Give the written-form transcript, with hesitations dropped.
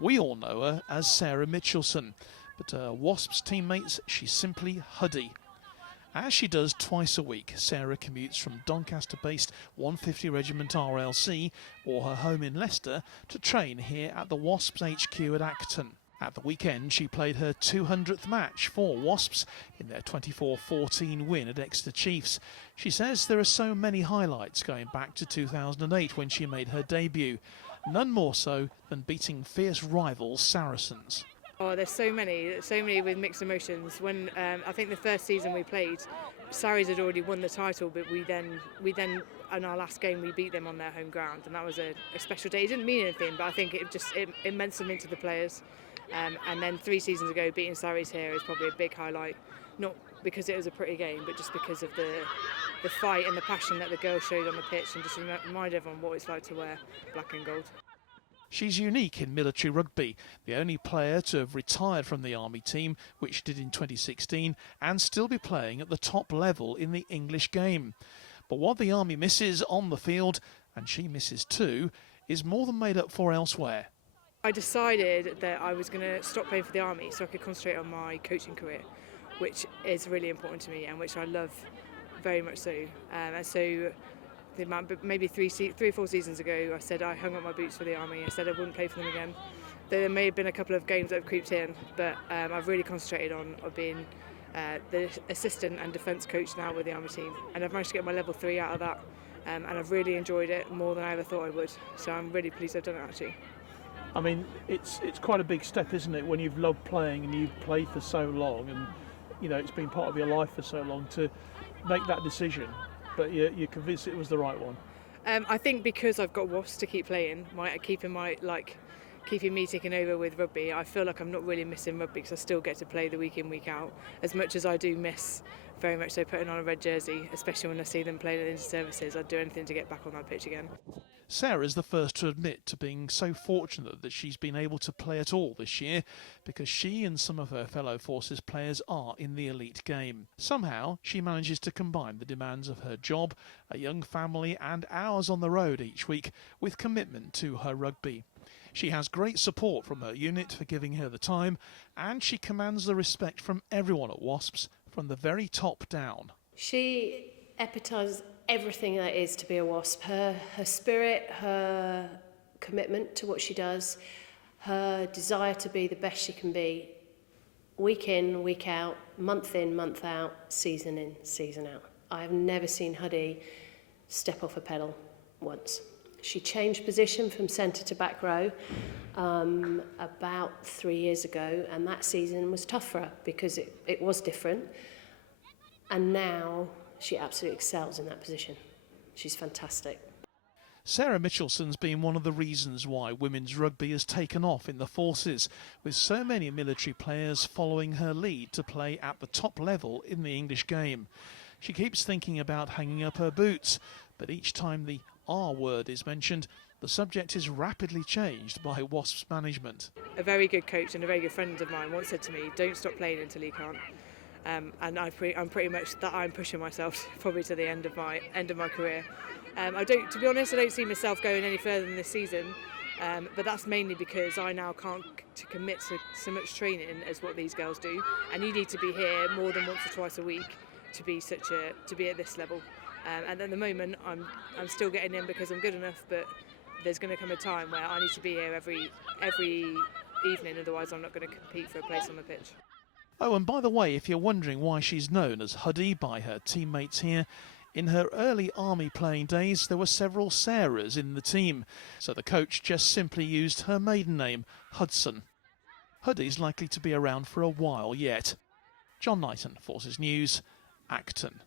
We all know her as Sarah Mitchelson, but her Wasps teammates, she's simply Huddy. As she does twice a week, Sarah commutes from Doncaster-based 150 Regiment RLC or her home in Leicester to train here at the Wasps HQ at Acton. At the weekend, she played her 200th match for Wasps in their 24-14 win at Exeter Chiefs. She says there are so many highlights going back to 2008 when she made her debut, none more so than beating fierce rivals Saracens. Oh, there's so many with mixed emotions. When I think the first season we played, Sarries had already won the title, but we then in our last game we beat them on their home ground, and that was a special day. It didn't mean anything, but I think it meant something to the players. And then 3 seasons ago, beating Sarries here is probably a big highlight, not because it was a pretty game, but just because of the fight and the passion that the girls showed on the pitch, and just remind everyone what it's like to wear black and gold. She's unique in military rugby, the only player to have retired from the Army team, which she did in 2016, and still be playing at the top level in the English game. But what the Army misses on the field, and she misses too, is more than made up for elsewhere. I decided that I was going to stop playing for the Army so I could concentrate on my coaching career, which is really important to me and which I love very much so. And so maybe 3 or 4 seasons ago, I said I hung up my boots for the Army. I said I wouldn't play for them again. There may have been a couple of games that have creeped in, but I've really concentrated on being the assistant and defence coach now with the Army team, and I've managed to get my level 3 out of that, and I've really enjoyed it more than I ever thought I would. So I'm really pleased I've done it actually. I mean, it's quite a big step, isn't it, when you've loved playing and you've played for so long, and you know it's been part of your life for so long, to make that decision. But you're convinced it was the right one? I think because I've got Wasps to keep playing, keeping me ticking over with rugby, I feel like I'm not really missing rugby because I still get to play the week in, week out, as much as I do miss very much so putting on a red jersey, especially when I see them playing at inter-services. I'd do anything to get back on that pitch again. Sarah's the first to admit to being so fortunate that she's been able to play at all this year, because she and some of her fellow Forces players are in the elite game. Somehow she manages to combine the demands of her job, a young family and hours on the road each week with commitment to her rugby. She has great support from her unit for giving her the time, and she commands the respect from everyone at Wasps from the very top down. She epitomises everything that is to be a Wasp. Her spirit, her commitment to what she does, her desire to be the best she can be, week in, week out, month in, month out, season in, season out. I have never seen Huddy step off a pedal once. She changed position from centre to back row about 3 years ago, and that season was tough for her because it was different. And now she absolutely excels in that position. She's fantastic. Sarah Mitchelson's been one of the reasons why women's rugby has taken off in the Forces, with so many military players following her lead to play at the top level in the English game. She keeps thinking about hanging up her boots, but each time the R word is mentioned, the subject is rapidly changed by Wasps management. A very good coach and a very good friend of mine once said to me, "Don't stop playing until you can't." And I'm pretty much that. I'm pushing myself probably to the end of my career. To be honest, I don't see myself going any further than this season. But that's mainly because I now can't commit to so much training as what these girls do, and you need to be here more than once or twice a week to be at this level. And at the moment, I'm still getting in because I'm good enough. But there's going to come a time where I need to be here every evening, otherwise I'm not going to compete for a place on the pitch. Oh, and by the way, if you're wondering why she's known as Huddy by her teammates here, in her early Army playing days there were several Sarahs in the team, so the coach just simply used her maiden name, Hudson. Huddy's likely to be around for a while yet. John Knighton, Forces News, Acton.